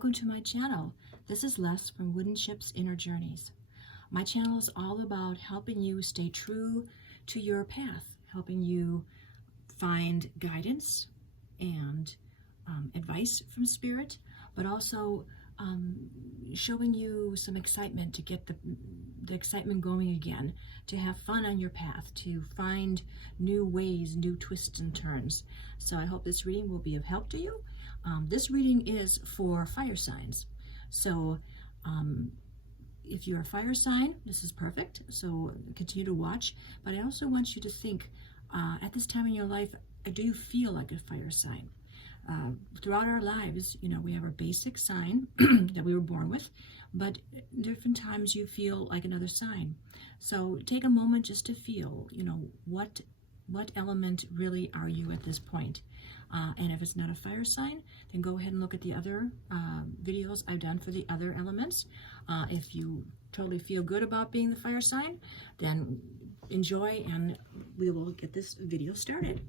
welcome to my channel. This is Les from Wooden Ship's Inner Journeys. My channel is all about helping you stay true to your path, helping you find guidance and advice from Spirit, but also showing you some excitement to get the excitement going again, to have fun on your path, to find new ways, new twists and turns. So I hope this reading will be of help to you. This reading is for fire signs. So if you're a fire sign, this is perfect. So continue to watch. But I also want you to think, at this time in your life, do you feel like a fire sign? Throughout our lives, you know, we have our basic sign that we were born with, but different times you feel like another sign. So take a moment just to feel, you know, what element really are you at this point? And if it's not a fire sign, then go ahead and look at the other videos I've done for the other elements. If you totally feel good about being the fire sign, then enjoy, and we will get this video started.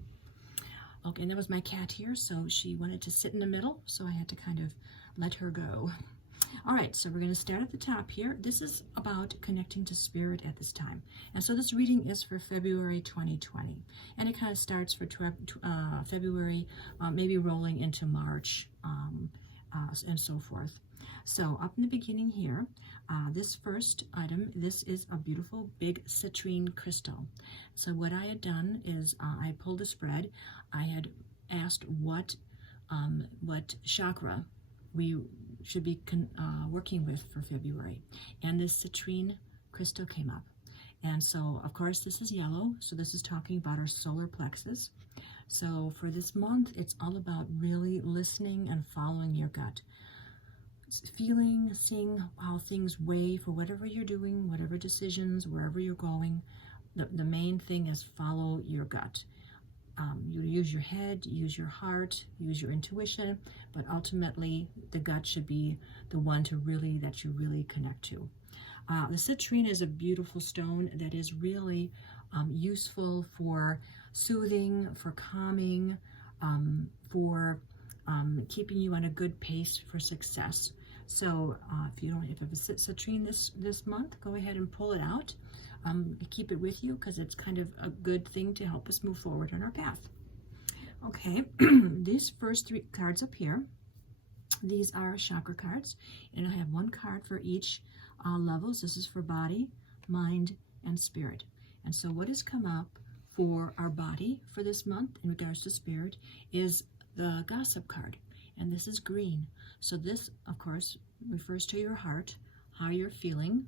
Okay, and that was my cat here, so she wanted to sit in the middle, so I had to kind of let her go. All right, so we're going to start at the top here. This is about connecting to Spirit at this time. And so this reading is for February 2020. And it kind of starts for February, maybe rolling into March, and so forth. So up in the beginning here, this first item, this is a beautiful big citrine crystal. So what I had done is I pulled a spread. I had asked what chakra we should be working with for February, and this citrine crystal came up. And so of course this is yellow, so this is talking about our solar plexus. So for this month, it's all about really listening and following your gut, feeling, seeing how things weigh for whatever you're doing, whatever decisions, wherever you're going. The main thing is follow your gut. You use your head, use your heart, use your intuition, but ultimately the gut should be the one that you really connect to. The citrine is a beautiful stone that is really useful for soothing, for calming, for keeping you on a good pace for success. So if you have a citrine this month, go ahead and pull it out. Keep it with you, because it's kind of a good thing to help us move forward on our path. Okay, these first three cards up here, these are chakra cards, and I have one card for each levels. This is for body, mind, and spirit. And so what has come up for our body for this month in regards to spirit is the gossip card, and this is green. So this, of course, refers to your heart, how you're feeling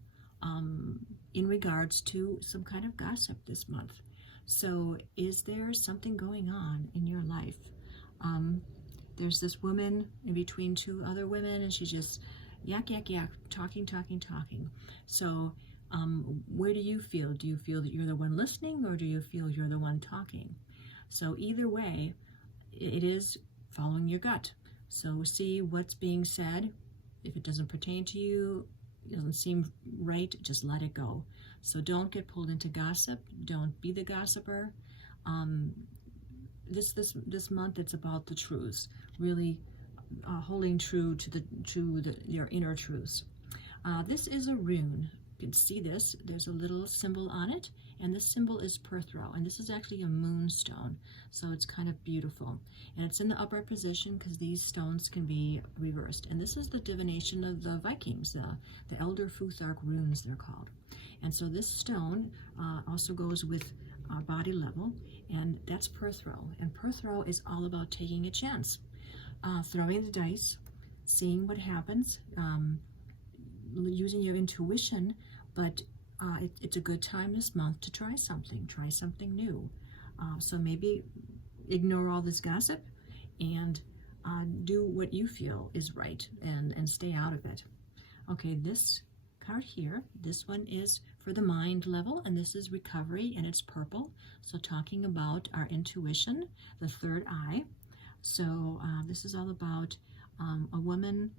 in regards to some kind of gossip this month. So is there something going on in your life? There's this woman in between two other women, and she's just yak, talking. So where do you feel? Do you feel that you're the one listening, or do you feel you're the one talking? So either way, it is following your gut. So see what's being said. If it doesn't pertain to you, it doesn't seem right, just let it go. So don't get pulled into gossip. Don't be the gossiper. This month, it's about the truths, really holding true to your inner truths. This is a rune. You can see this. There's a little symbol on it, and this symbol is Perthrow, and this is actually a moonstone, so it's kind of beautiful. And it's in the upright position because these stones can be reversed. And this is the divination of the Vikings, the Elder Futhark Runes, they're called. And so this stone also goes with our body level, and that's Perthrow. And Perthrow is all about taking a chance, throwing the dice, seeing what happens, using your intuition, but it's a good time this month to try something new. So maybe ignore all this gossip and do what you feel is right, and stay out of it. Okay, this card here, this one is for the mind level, and this is recovery, and it's purple. So talking about our intuition, the third eye. So this is all about a woman.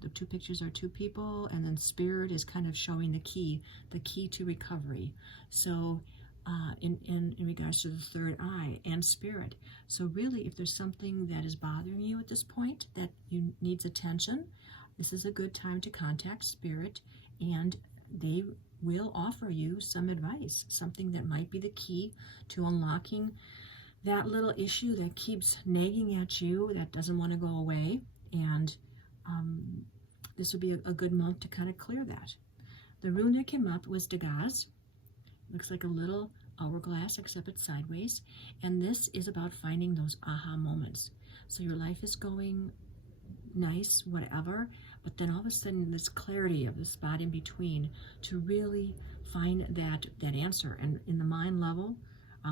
The two pictures are two people, and then spirit is kind of showing the key to recovery. So in regards to the third eye and spirit. So really, if there's something that is bothering you at this point that you needs attention, this is a good time to contact spirit, and they will offer you some advice, something that might be the key to unlocking that little issue that keeps nagging at you, that doesn't want to go away. And this would be a good month to kind of clear that. The rune that came up was Dagaz. Looks like a little hourglass, except it's sideways. And this is about finding those aha moments. So your life is going nice, whatever, but then all of a sudden this clarity of the spot in between to really find that answer. And in the mind level,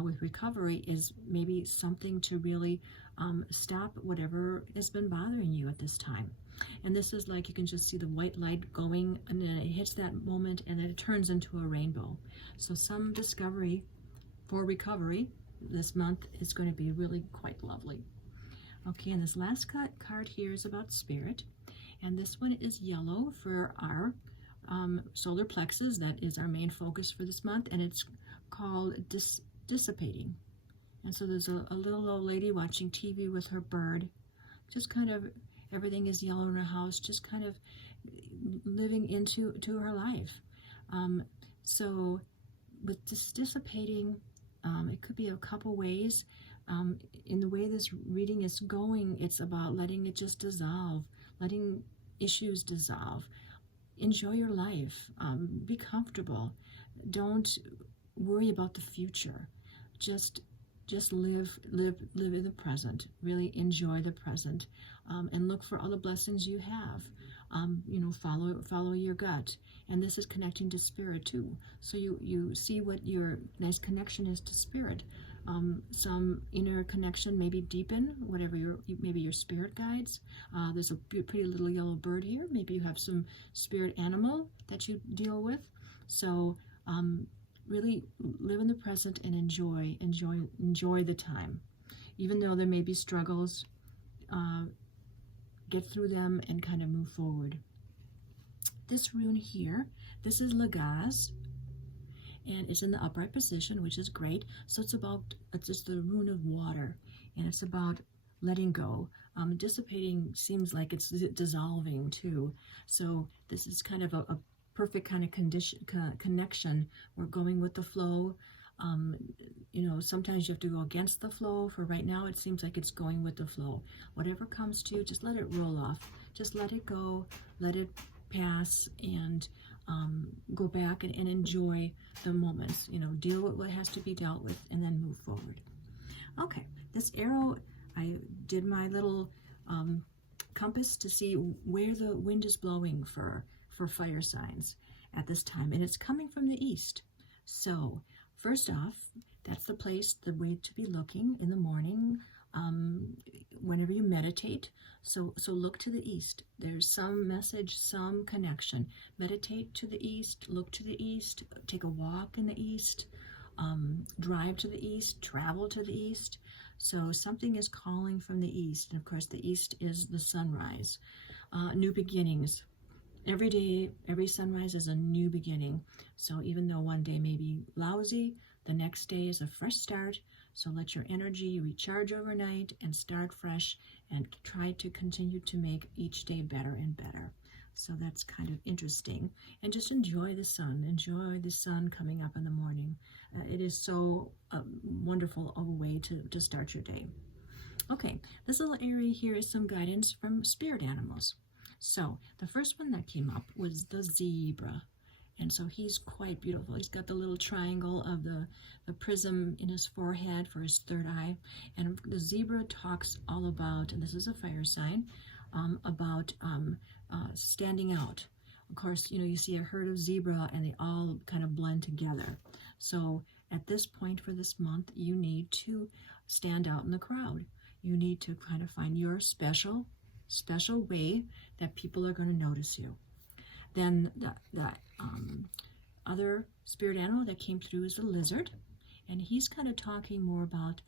with recovery, is maybe something to really stop whatever has been bothering you at this time. And this is like, you can just see the white light going, and then it hits that moment, and then it turns into a rainbow. So some discovery for recovery this month is going to be really quite lovely. Okay, and this last card here is about spirit, and this one is yellow for our solar plexus. That is our main focus for this month, and it's called dissipating. And so there's a little old lady watching TV with her bird, just kind of, everything is yellow in her house, just kind of living into her life. So with this dissipating, it could be a couple ways. In the way this reading is going, it's about letting it just dissolve, letting issues dissolve. Enjoy your life. Be comfortable. Don't worry about the future. Just live in the present. Really enjoy the present, and look for all the blessings you have. Follow your gut. And this is connecting to spirit too. So you see what your nice connection is to spirit. Some inner connection maybe deepen whatever maybe your spirit guides. There's a pretty little yellow bird here. Maybe you have some spirit animal that you deal with. So really live in the present and enjoy the time. Even though there may be struggles, get through them and kind of move forward. This rune here, this is Lagaz, and it's in the upright position, which is great. So it's just the rune of water, and it's about letting go. Dissipating seems like it's dissolving too. So this is kind of a perfect kind of connection. We're going with the flow. Sometimes you have to go against the flow. For right now, it seems like it's going with the flow. Whatever comes to you, just let it roll off. Just let it go, let it pass, and go back and enjoy the moments. Deal with what has to be dealt with, and then move forward. Okay, this arrow, I did my little compass to see where the wind is blowing for fire signs at this time, and it's coming from the east. So first off, that's the way to be looking in the morning, whenever you meditate. So look to the east. There's some message, some connection. Meditate to the east, look to the east, take a walk in the east, drive to the east, travel to the east. So something is calling from the east, and of course the east is the sunrise, new beginnings. Every day, every sunrise is a new beginning. So even though one day may be lousy, the next day is a fresh start. So let your energy recharge overnight and start fresh, and try to continue to make each day better and better. So that's kind of interesting. And just enjoy the sun. Enjoy the sun coming up in the morning. It is so wonderful a way to start your day. Okay, this little area here is some guidance from spirit animals. So the first one that came up was the zebra. And so he's quite beautiful. He's got the little triangle of the prism in his forehead for his third eye. And the zebra talks all about, and this is a fire sign, about standing out. Of course, you see a herd of zebra and they all kind of blend together. So at this point for this month, you need to stand out in the crowd. You need to kind of find your special way that people are going to notice you. Then the other spirit animal that came through is the lizard, and he's kind of talking more about,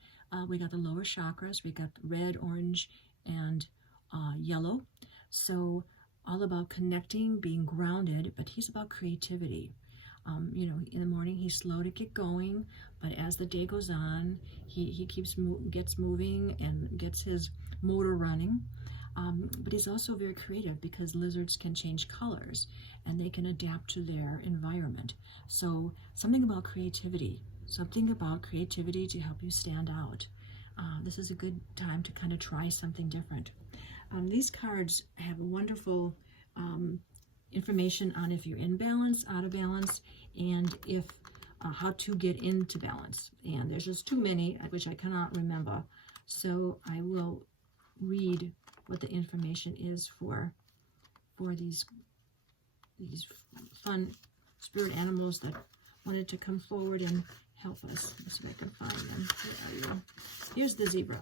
we got the lower chakras, we got red, orange, and yellow. So all about connecting, being grounded, but he's about creativity. You know, in the morning he's slow to get going, but as the day goes on, he gets moving and gets his motor running. But he's also very creative because lizards can change colors and they can adapt to their environment. So something about creativity to help you stand out. This is a good time to kind of try something different. These cards have a wonderful information on if you're in balance, out of balance, and if how to get into balance. And there's just too many, which I cannot remember. So I will read what the information is for these fun spirit animals that wanted to come forward and help us. Let's see if I can find them. Where are you? Here's the zebra.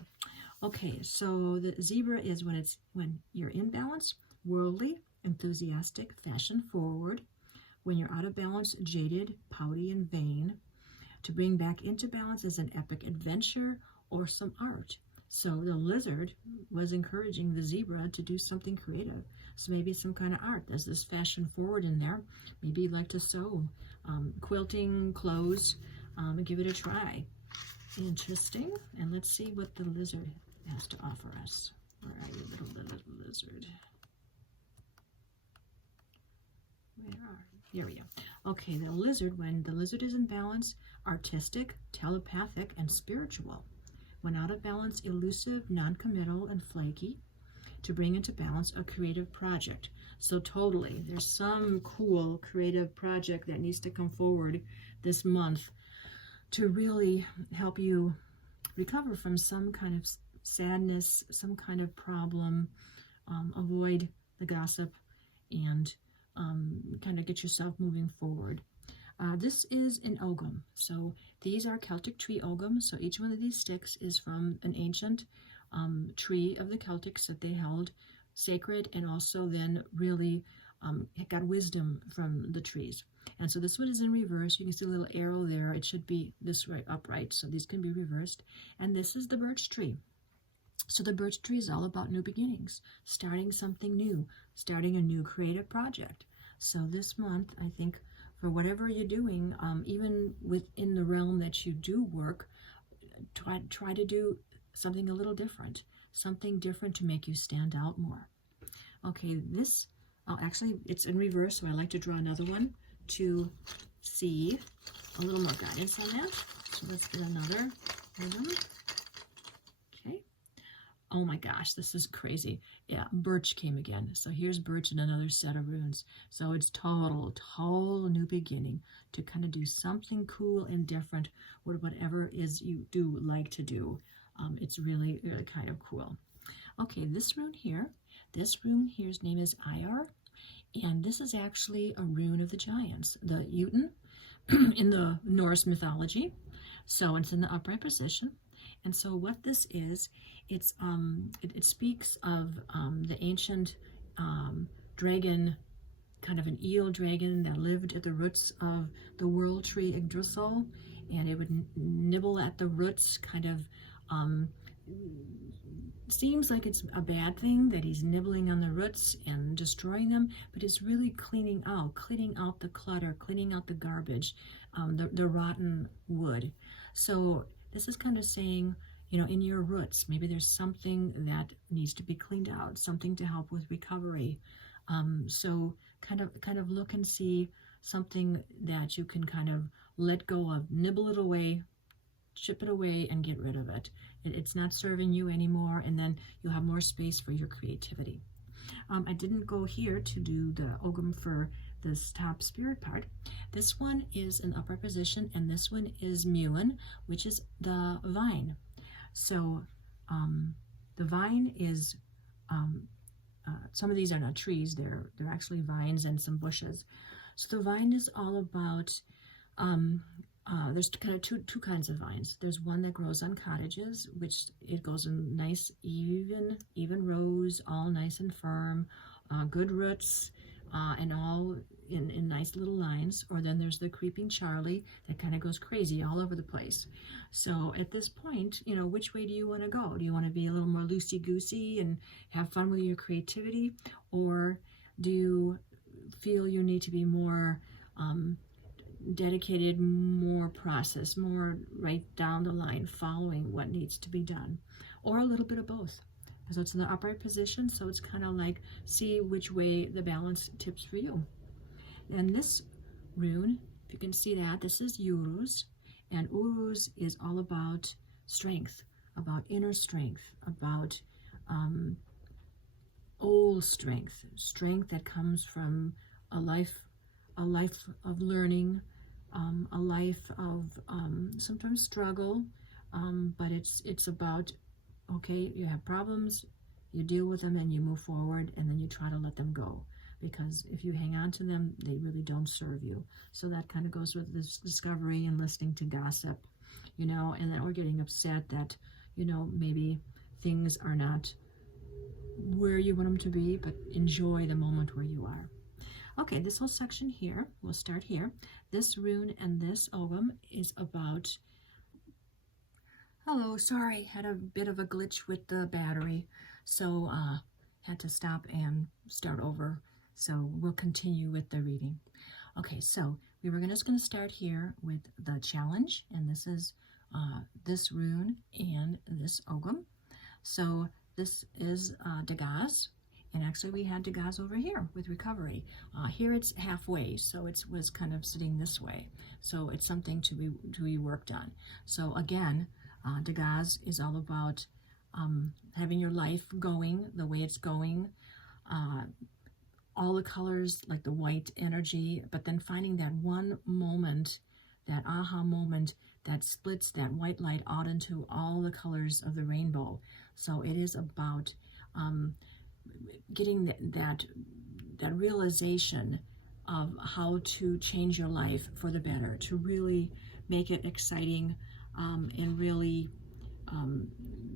Okay, so the zebra is when you're in balance, worldly, enthusiastic, fashion forward. When you're out of balance, jaded, pouty, and vain. To bring back into balance is an epic adventure or some art. So the lizard was encouraging the zebra to do something creative. So maybe some kind of art. There's this fashion forward in there. Maybe you'd like to sew, quilting, clothes, and give it a try. Interesting. And let's see what the lizard has to offer us. Where are you, little lizard? Where are you? Here we go. Okay, the lizard, when the lizard is in balance, artistic, telepathic, and spiritual. When out of balance, elusive, non-committal, and flaky. To bring into balance, a creative project. So totally, there's some cool creative project that needs to come forward this month to really help you recover from some kind of sadness, some kind of problem, avoid the gossip, and kind of get yourself moving forward. This is an Ogham. So these are Celtic Tree Ogham. So each one of these sticks is from an ancient tree of the Celtics that they held sacred, and also then really got wisdom from the trees. And so this one is in reverse. You can see a little arrow there. It should be this way upright, so these can be reversed. And this is the birch tree. So the birch tree is all about new beginnings, starting something new, starting a new creative project. So this month, I think, for whatever you're doing, even within the realm that you do work, try to do something a little different, something different to make you stand out more. Okay, this, actually, it's in reverse, so I like to draw another one to see a little more guidance on that. So let's get another rhythm. Okay. Oh my gosh, this is crazy. Yeah, birch came again. So here's birch and another set of runes. So it's total new beginning to kind of do something cool and different with whatever is you do like to do. It's really kind of cool. Okay, this rune here's name is IR, and this is actually a rune of the giants, the Jotun, in the Norse mythology. So it's in the upright position. And so what this is, it speaks of the ancient dragon, kind of an eel dragon that lived at the roots of the world tree Yggdrasil, and it would nibble at the roots, kind of seems like it's a bad thing that he's nibbling on the roots and destroying them, but it's really cleaning out the clutter, cleaning out the garbage, the rotten wood. So this is kind of saying, you know, in your roots, maybe there's something that needs to be cleaned out, something to help with recovery. So kind of look and see something that you can kind of let go of, nibble it away, chip it away, and get rid of it. It's not serving you anymore, and then you'll have more space for your creativity. I didn't go here to do the Ogham for this top spirit part. This one is an upright position, and this one is Muin, which is the vine. So the vine is, some of these are not trees, they're actually vines and some bushes. So the vine is all about, there's kind of two kinds of vines. There's one that grows on cottages, which it goes in nice, even rows, all nice and firm, good roots, and all in nice little lines. Or then there's the creeping Charlie that kind of goes crazy all over the place. So at this point, you know, which way do you want to go? Do you want to be a little more loosey-goosey and have fun with your creativity? Or do you feel you need to be more dedicated, more process, more right down the line, following what needs to be done, or a little bit of both. So it's in the upright position, so it's kind of like see which way the balance tips for you. And this rune, if you can see that, this is Uruz, and Uruz is all about strength, about inner strength, about old strength, strength that comes from a life of learning, a life of sometimes struggle, but it's about, okay, you have problems, you deal with them and you move forward, and then you try to let them go, because if you hang on to them, they really don't serve you. So that kind of goes with this discovery and listening to gossip, you know, and then we're getting upset that, you know, maybe things are not where you want them to be, but enjoy the moment where you are. Okay, this whole section here, we'll start here. This rune and this Ogham is about, hello, sorry, had a bit of a glitch with the battery, so had to stop and start over. So we'll continue with the reading. Okay, so we were just going to start here with the challenge, and this is this rune and this Ogham. So this is Dagaz, and actually we had Dagaz over here with recovery. Here it's halfway, so it was kind of sitting this way. So it's something to be worked on. So again, Dagaz is all about having your life going the way it's going, all the colors, like the white energy, but then finding that one moment, that aha moment that splits that white light out into all the colors of the rainbow. So it is about getting that realization of how to change your life for the better, to really make it exciting, and really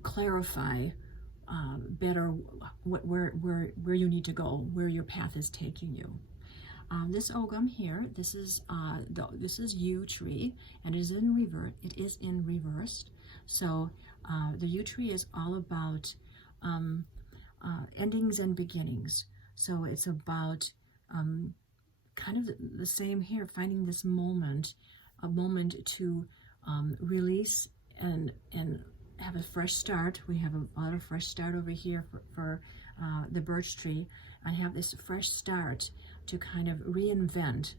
clarify better where you need to go, where your path is taking you. This Ogham here, this is yew tree, and it is in reverse. It is in reversed. So the yew tree is all about endings and beginnings. So it's about kind of the same here, finding this moment, a moment to release and have a fresh start. We have a lot of fresh start over here for the birch tree. I have this fresh start to kind of reinvent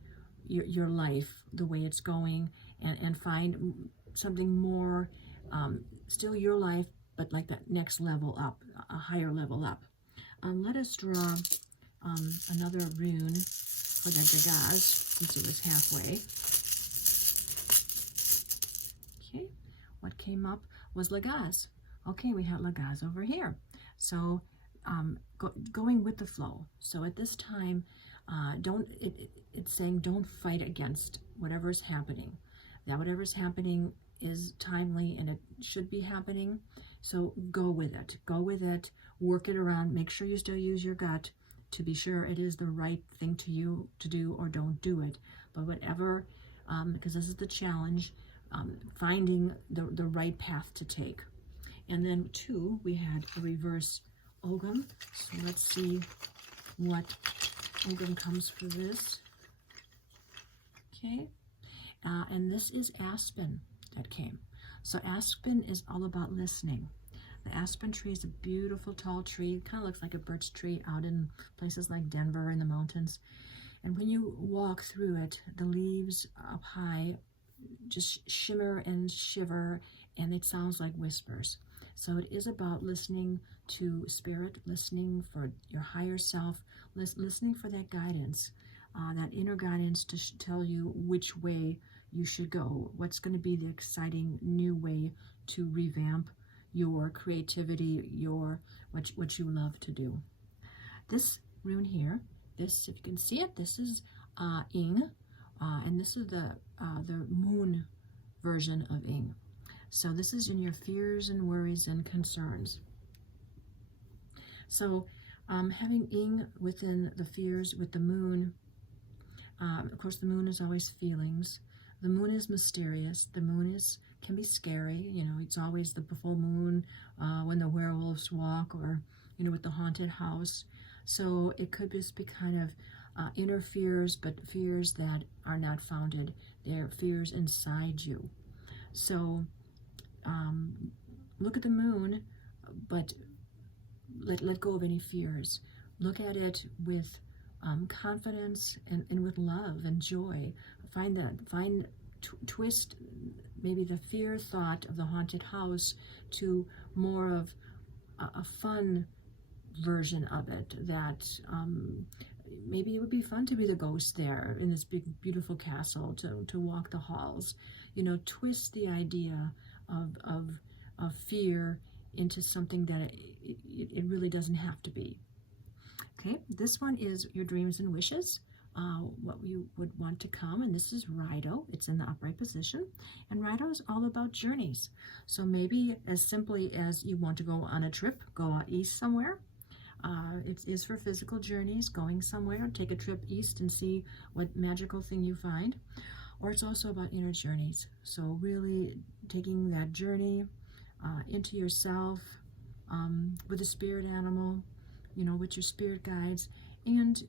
your life, the way it's going, and find something more, still your life, but like that next level up, a higher level up. Let us draw another rune for the Dagaz, since it was halfway. Okay, what came up was Lagaz. Okay, we have Lagaz over here. So going with the flow. So at this time, it's saying don't fight against whatever's happening. That whatever's happening is timely and it should be happening. So go with it. Go with it. Work it around. Make sure you still use your gut to be sure it is the right thing to do, or don't do it. But whatever, because this is the challenge, finding the right path to take. And then 2, we had a reverse Ogham. So let's see what Ogham comes for this. Okay, and this is Aspen that came. So Aspen is all about listening. The aspen tree is a beautiful tall tree. It kind of looks like a birch tree out in places like Denver in the mountains. And when you walk through it, the leaves up high just shimmer and shiver, and it sounds like whispers. So it is about listening to spirit, listening for your higher self, listening for that guidance, that inner guidance to tell you which way you should go, what's going to be the exciting new way to revamp your creativity, what you love to do. This rune here, this, if you can see it, this is Ing, and this is the moon version of Ing. So this is in your fears and worries and concerns. So having Ing within the fears with the moon, of course the moon is always feelings. The moon is mysterious. The moon can be scary. You know, it's always the full moon when the werewolves walk, or, you know, with the haunted house. So it could just be kind of inner fears, but fears that are not founded. They're fears inside you. So look at the moon, but let go of any fears. Look at it with confidence and with love and joy. Twist maybe the fear thought of the haunted house to more of a fun version of it, that maybe it would be fun to be the ghost there in this big beautiful castle, to walk the halls. Twist the idea of fear into something that it really doesn't have to be. Okay, this one is your dreams and wishes, what you would want to come, and this is Rido. It's in the upright position, and Rido is all about journeys. So maybe as simply as you want to go on a trip, go out east somewhere. It is for physical journeys, going somewhere, take a trip east and see what magical thing you find. Or it's also about inner journeys. So really taking that journey into yourself, with a spirit animal, with your spirit guides, and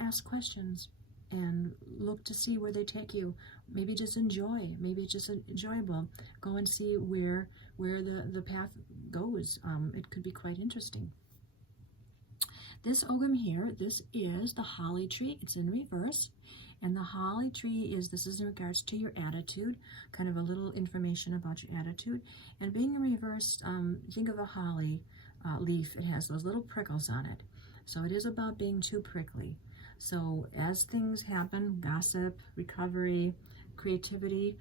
ask questions and look to see where they take you. Maybe just enjoy. Maybe it's just enjoyable. Go and see where the path goes. It could be quite interesting. This Ogham here, this is the holly tree. It's in reverse. And the holly tree this is in regards to your attitude, kind of a little information about your attitude. And being in reverse, think of a holly leaf. It has those little prickles on it. So it is about being too prickly. So as things happen, gossip, recovery, creativity,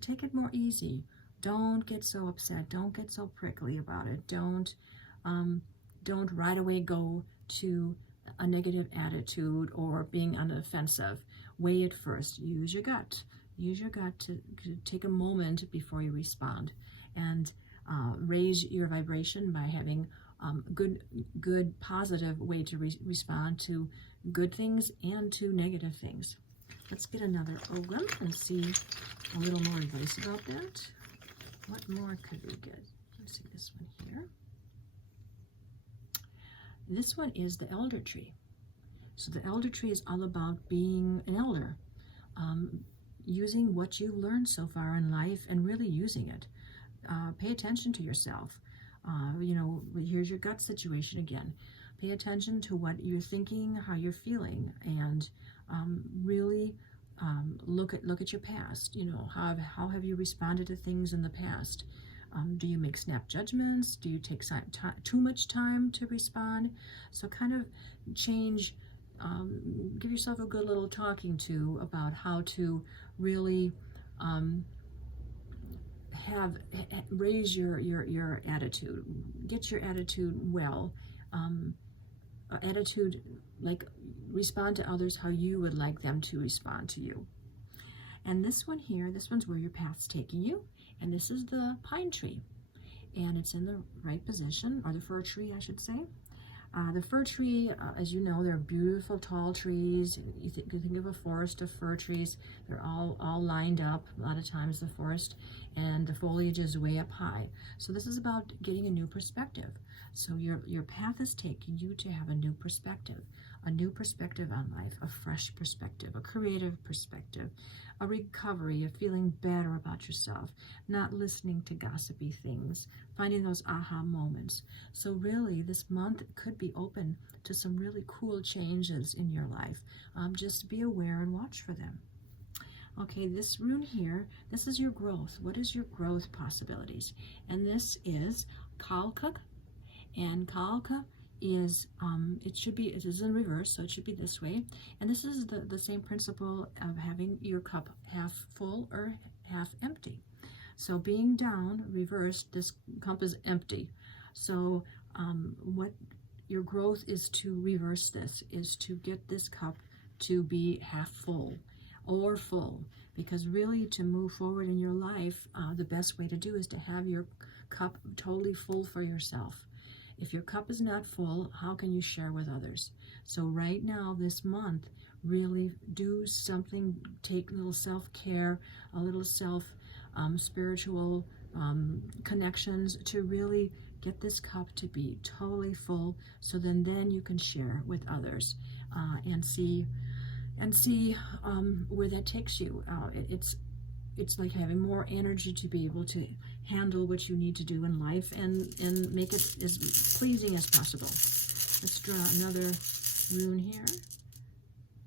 take it more easy. Don't get so upset. Don't get so prickly about it. Don't right away go to a negative attitude or being on the defensive. Weigh it first. Use your gut. Use your gut to take a moment before you respond, and raise your vibration by having good positive way to respond to good things and to negative things. Let's get another Ogham and see a little more advice about that. What more could we get? Let's see this one here. This one is the elder tree. So the elder tree is all about being an elder, using what you've learned so far in life and really using it. Pay attention to yourself. Here's your gut situation again. Pay attention to what you're thinking, how you're feeling, and really look at your past. How have you responded to things in the past? Do you make snap judgments? Do you take too much time to respond? So kind of change, give yourself a good little talking to about how to really raise your attitude. Get your attitude well. Attitude, like, respond to others how you would like them to respond to you. And this one here, this one's where your path's taking you. And this is the pine tree. And it's in the right position, or the fir tree, I should say. The fir tree, as you know, they're beautiful tall trees. You think of a forest of fir trees. They're all lined up, a lot of times the forest, and the foliage is way up high. So this is about getting a new perspective. So your path is taking you to have a new perspective on life, a fresh perspective, a creative perspective, a recovery, a feeling better about yourself, not listening to gossipy things, finding those aha moments. So really, this month could be open to some really cool changes in your life. Just be aware and watch for them. Okay, this rune here, this is your growth. What is your growth possibilities? And this is Kalka, and Kalka is, it is in reverse, so it should be this way. And this is the same principle of having your cup half full or half empty. So being down, reversed, this cup is empty. So what your growth is to reverse this, is to get this cup to be half full or full. Because really, to move forward in your life, the best way to do is to have your cup totally full for yourself. If your cup is not full, how can you share with others? So right now, this month, really do something, take a little self-care, a little spiritual connections to really get this cup to be totally full, so then you can share with others. and see where that takes you. It's like having more energy to be able to handle what you need to do in life and make it as pleasing as possible. Let's draw another rune here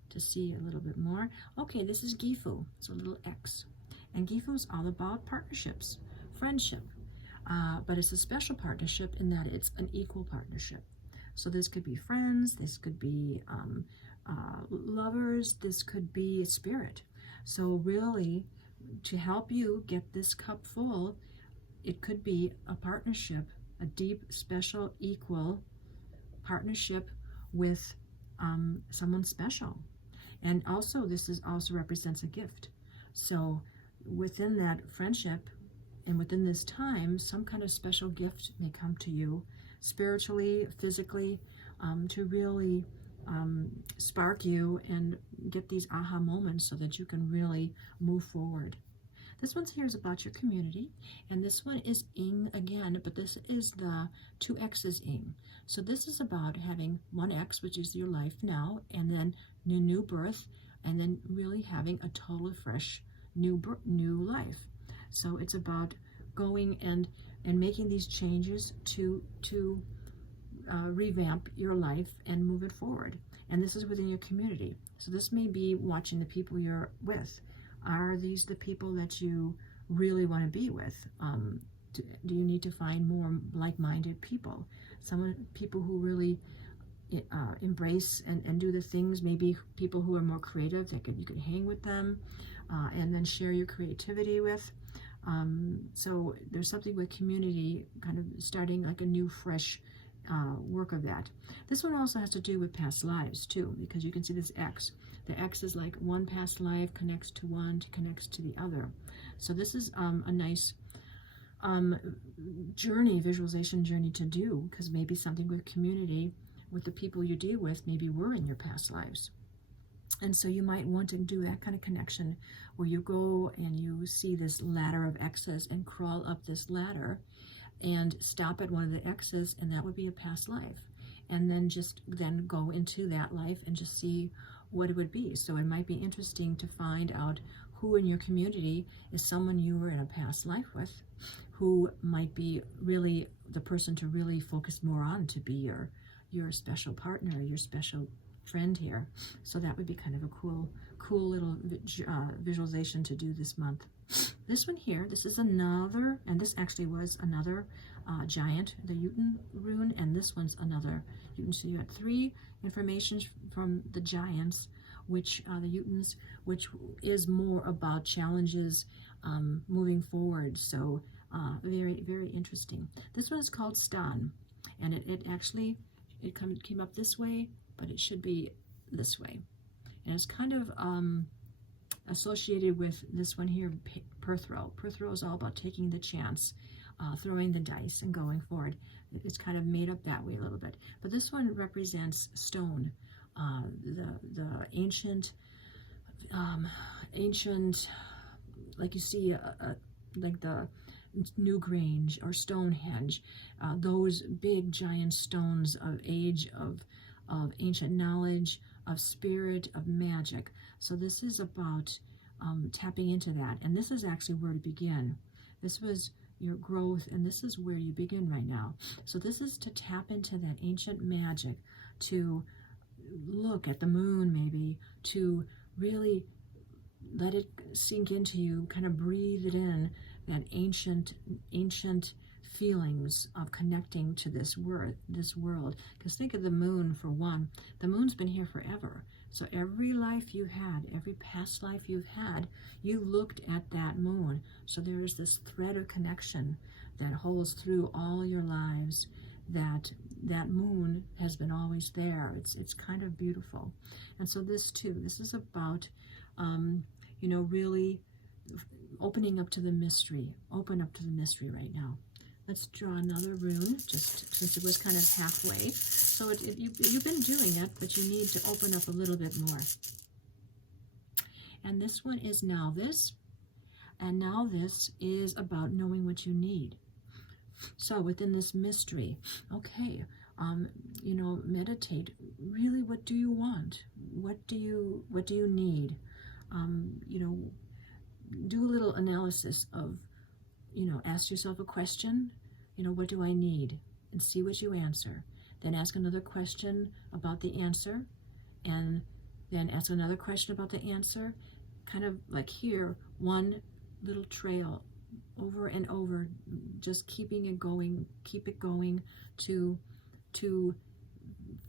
to see a little bit more. Okay, this is Gifu. It's a little X. And Gifu is all about partnerships, friendship. But it's a special partnership in that it's an equal partnership. So this could be friends, this could be lovers, this could be spirit. So really, to help you get this cup full, it could be a partnership, a deep, special, equal partnership with someone special. And also, this also represents a gift. So within that friendship and within this time, some kind of special gift may come to you spiritually, physically, to really spark you and get these aha moments so that you can really move forward. This one here is about your community, and this one is Ing again, but this is the 2 X's Ing. So this is about having 1 X, which is your life now, and then new birth, and then really having a totally fresh new life. So it's about going and making these changes to revamp your life and move it forward. And this is within your community. So this may be watching the people you're with. Are these the people that you really want to be with? Do you need to find more like-minded people? People who really embrace and do the things, maybe people who are more creative, that you could hang with them and then share your creativity with. So there's something with community, kind of starting like a new, fresh work of that. This one also has to do with past lives too, because you can see this X. The X is like one past life connects to one, connects to the other. So this is a nice visualization journey to do, because maybe something with community, with the people you deal with, maybe were in your past lives. And so you might want to do that kind of connection where you go and you see this ladder of X's and crawl up this ladder and stop at one of the X's, and that would be a past life. And then go into that life and just see what it would be. So it might be interesting to find out who in your community is someone you were in a past life with, who might be really the person to really focus more on, to be your special partner, your special friend here. So that would be kind of a cool little visualization to do this month. This one here, this is another, and this actually was another giant, the Jotun rune, and this one's another Jotun. So you got 3 informations from the giants, which the Jotuns, which is more about challenges moving forward. So very, very interesting. This one is called Stan, and it actually came up this way, but it should be this way. And it's kind of associated with this one here, Perthrow. Perthrow is all about taking the chance, throwing the dice and going forward. It's kind of made up that way a little bit. But this one represents stone, the ancient, like you see, like the Newgrange or Stonehenge, those big giant stones of age, of ancient knowledge, of spirit, of magic. So this is about tapping into that. And this is actually where to begin. This was your growth, and this is where you begin right now. So this is to tap into that ancient magic, to look at the moon maybe, to really let it sink into you, kind of breathe it in, that ancient feelings of connecting to this world. Because think of the moon for one. The moon's been here forever. So every life you had, every past life you've had, you looked at that moon. So there's this thread of connection that holds through all your lives, that moon has been always there. It's kind of beautiful. And so this too, this is about, really opening up to the mystery. Open up to the mystery right now. Let's draw another rune, just since it was kind of halfway. So you've been doing it, but you need to open up a little bit more. And this one is Now This. And Now This is about knowing what you need. So within this mystery, okay, You know, meditate. Really, what do you want? What do you need? You know, do a little analysis of, you know, ask yourself a question, you know, what do I need? And see what you answer. Then ask another question about the answer, and then ask another question about the answer. Kind of like here, one little trail over and over, just keeping it going, keep it going to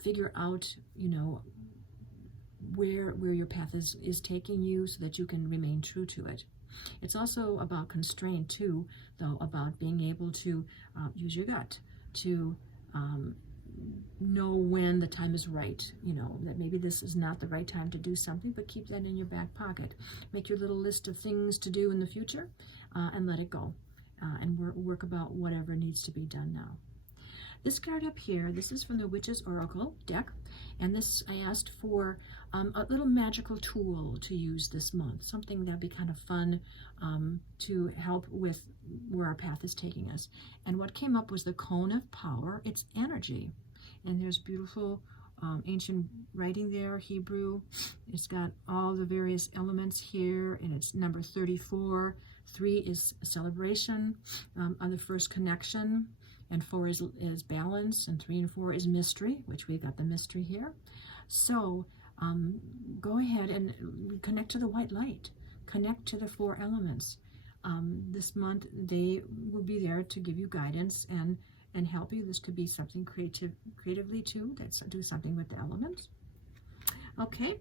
figure out, you know, where your path is taking you, so that you can remain true to it. It's also about constraint too, though, about being able to use your gut to know when the time is right. You know, that maybe this is not the right time to do something, but keep that in your back pocket. Make your little list of things to do in the future, and let it go, and work about whatever needs to be done now. This card up here, this is from the Witch's Oracle deck, and this, I asked for a little magical tool to use this month, something that'd be kind of fun to help with where our path is taking us. And what came up was the Cone of Power. It's energy, and there's beautiful ancient writing there, Hebrew. It's got all the various elements here, and it's number 34. 3 is celebration, on the first connection, and 4 is balance, and 3 and 4 is mystery, which we've got the mystery here. So go ahead and connect to the white light, connect to the 4 elements. This month they will be there to give you guidance and help you. This could be something creatively too, that's do something with the elements. Okay,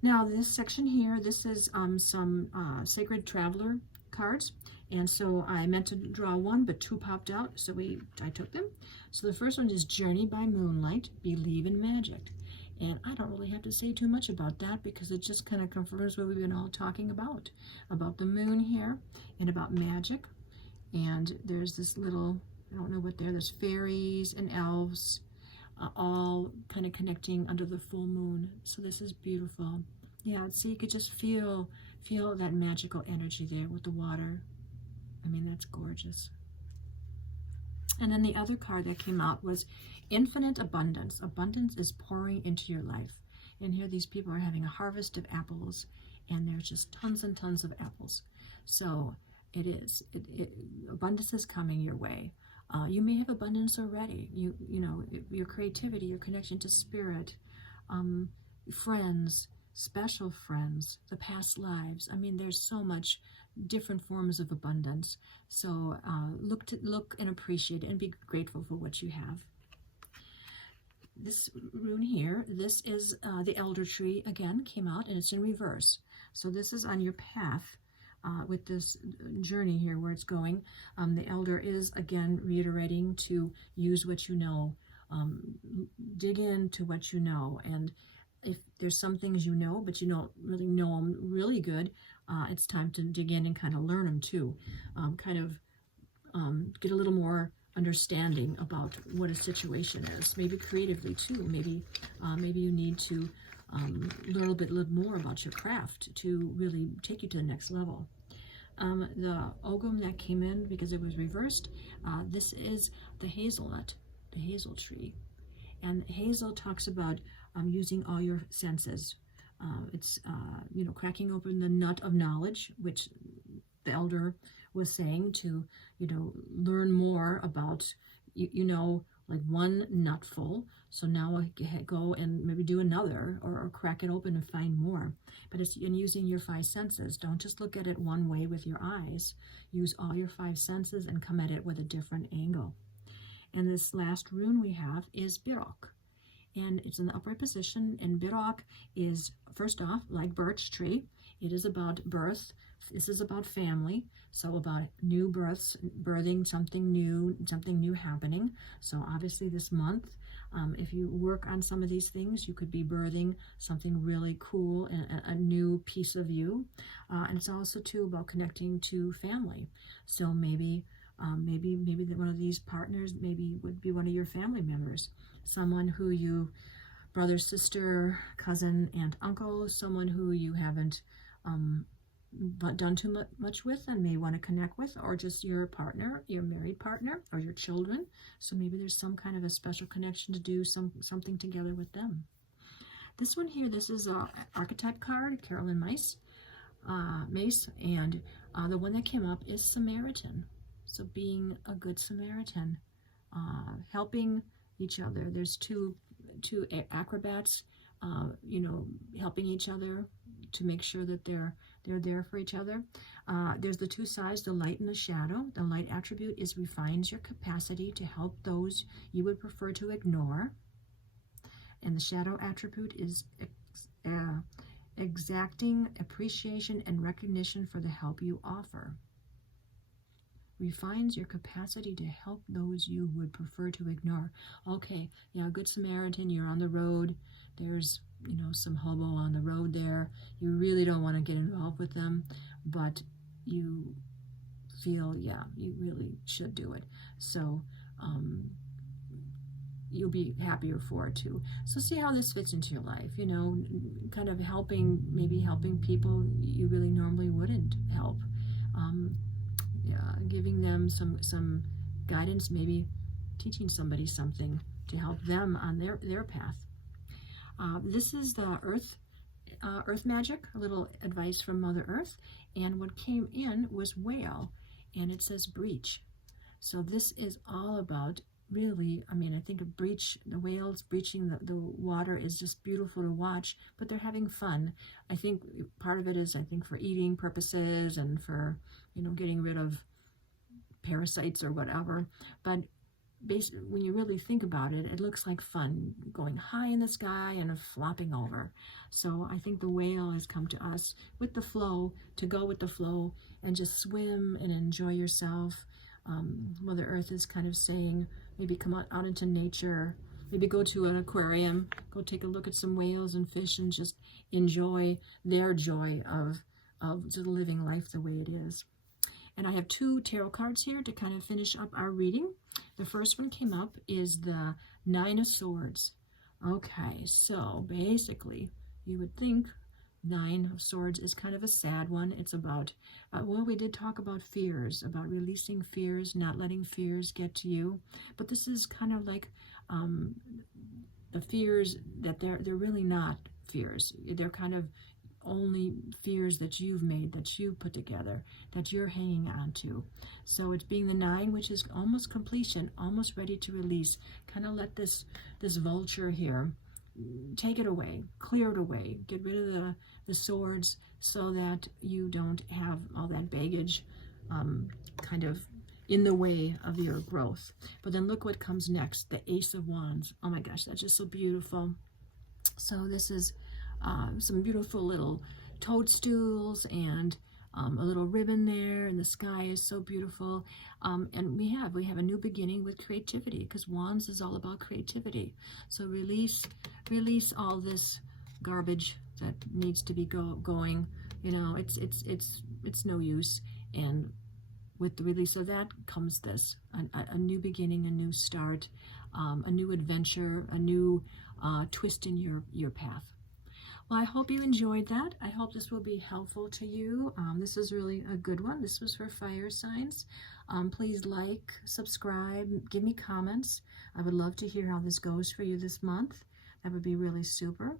now this section here, this is some Sacred Traveler cards, and so I meant to draw 1, but 2 popped out, so I took them. So the first one is Journey by Moonlight, Believe in Magic. And I don't really have to say too much about that, because it just kind of confirms what we've been all talking about the moon here, and about magic. And there's this little, I don't know what there's fairies and elves, all kind of connecting under the full moon. So this is beautiful. Yeah, so you could just feel that magical energy there with the water. I mean, that's gorgeous. And then the other card that came out was Infinite Abundance. Abundance is pouring into your life. And here these people are having a harvest of apples, and there's just tons and tons of apples. So abundance is coming your way. You may have abundance already. You know, your creativity, your connection to spirit, friends, special friends, the past lives. I mean, there's so much different forms of abundance. So look and appreciate it, and be grateful for what you have. This rune here, this is the Elder Tree again, came out, and it's in reverse. So this is on your path with this journey here where it's going. The Elder is again reiterating to use what you know, dig into what you know, and if there's some things you know, but you don't really know them really good, it's time to dig in and kind of learn them too. Get a little more understanding about what a situation is. Maybe creatively too. Maybe you need to learn a little more about your craft to really take you to the next level. The Ogham that came in, because it was reversed, this is the hazelnut, the hazel tree. And hazel talks about using all your senses. It's cracking open the nut of knowledge, which the Elder was saying, to learn more about like one nutful. So now I go and maybe do another, or crack it open and find more. But it's in using your 5 senses. Don't just look at it one way with your eyes. Use all your 5 senses and come at it with a different angle. And this last rune we have is Birok. And it's in the upright position, and Birok is, first off, like birch tree. It is about birth. This is about family, so about new births, birthing something new happening. So obviously this month, if you work on some of these things, you could be birthing something really cool, a new piece of you. And it's also too about connecting to family. So maybe one of these partners maybe would be one of your family members, someone who you, brother, sister, cousin, aunt, uncle, someone who you haven't done too much with and may want to connect with, or just your partner, your married partner, or your children. So maybe there's some kind of a special connection to do something together with them. This one here, this is a archetype card, Carolyn Mace, and the one that came up is Samaritan. So being a good Samaritan, helping each other. There's two acrobats, helping each other to make sure that they're there for each other. There's the two sides, the light and the shadow. The light attribute is refines your capacity to help those you would prefer to ignore. And the shadow attribute is exacting appreciation and recognition for the help you offer. Refines your capacity to help those you would prefer to ignore. Okay, yeah, good Samaritan, you're on the road. There's, some hobo on the road there. You really don't want to get involved with them, but you feel, yeah, you really should do it. So, you'll be happier for it too. So see how this fits into your life, kind of maybe helping people you really normally wouldn't help. Giving them some guidance, maybe teaching somebody something to help them on their path. This is the Earth magic, a little advice from Mother Earth, and what came in was whale, and it says breach. So this is all about, really, I think the whales breaching the water is just beautiful to watch, but they're having fun. I think part of it is, for eating purposes and for, getting rid of parasites or whatever. But basically, when you really think about it, it looks like fun, going high in the sky and flopping over. So I think the whale has come to us with the flow, to go with the flow and just swim and enjoy yourself. Mother Earth is kind of saying, maybe come out into nature, maybe go to an aquarium, go take a look at some whales and fish and just enjoy their joy of just living life the way it is. And I have two tarot cards here to kind of finish up our reading. The first one came up is the Nine of Swords. Okay, so basically you would think Nine of Swords is kind of a sad one. It's about, we did talk about fears, about releasing fears, not letting fears get to you. But this is kind of like the fears that they're really not fears. They're kind of only fears that you've made, that you put together, that you're hanging on to. So it's being the Nine, which is almost completion, almost ready to release. Kind of let this vulture here, take it away, clear it away, get rid of the swords so that you don't have all that baggage kind of in the way of your growth. But then look what comes next, the Ace of Wands. Oh my gosh, that's just so beautiful. So this is some beautiful little toadstools and a little ribbon there, and the sky is so beautiful. And we have a new beginning with creativity, because Wands is all about creativity. So release all this garbage that needs to be going. It's no use. And with the release of that comes this, a new beginning, a new start, a new adventure, a new twist in your path. Well, I hope you enjoyed that. I hope this will be helpful to you. This is really a good one. This was for fire signs. Please like, subscribe, give me comments. I would love to hear how this goes for you this month. That would be really super.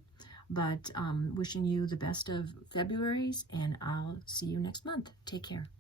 But wishing you the best of February's, and I'll see you next month. Take care.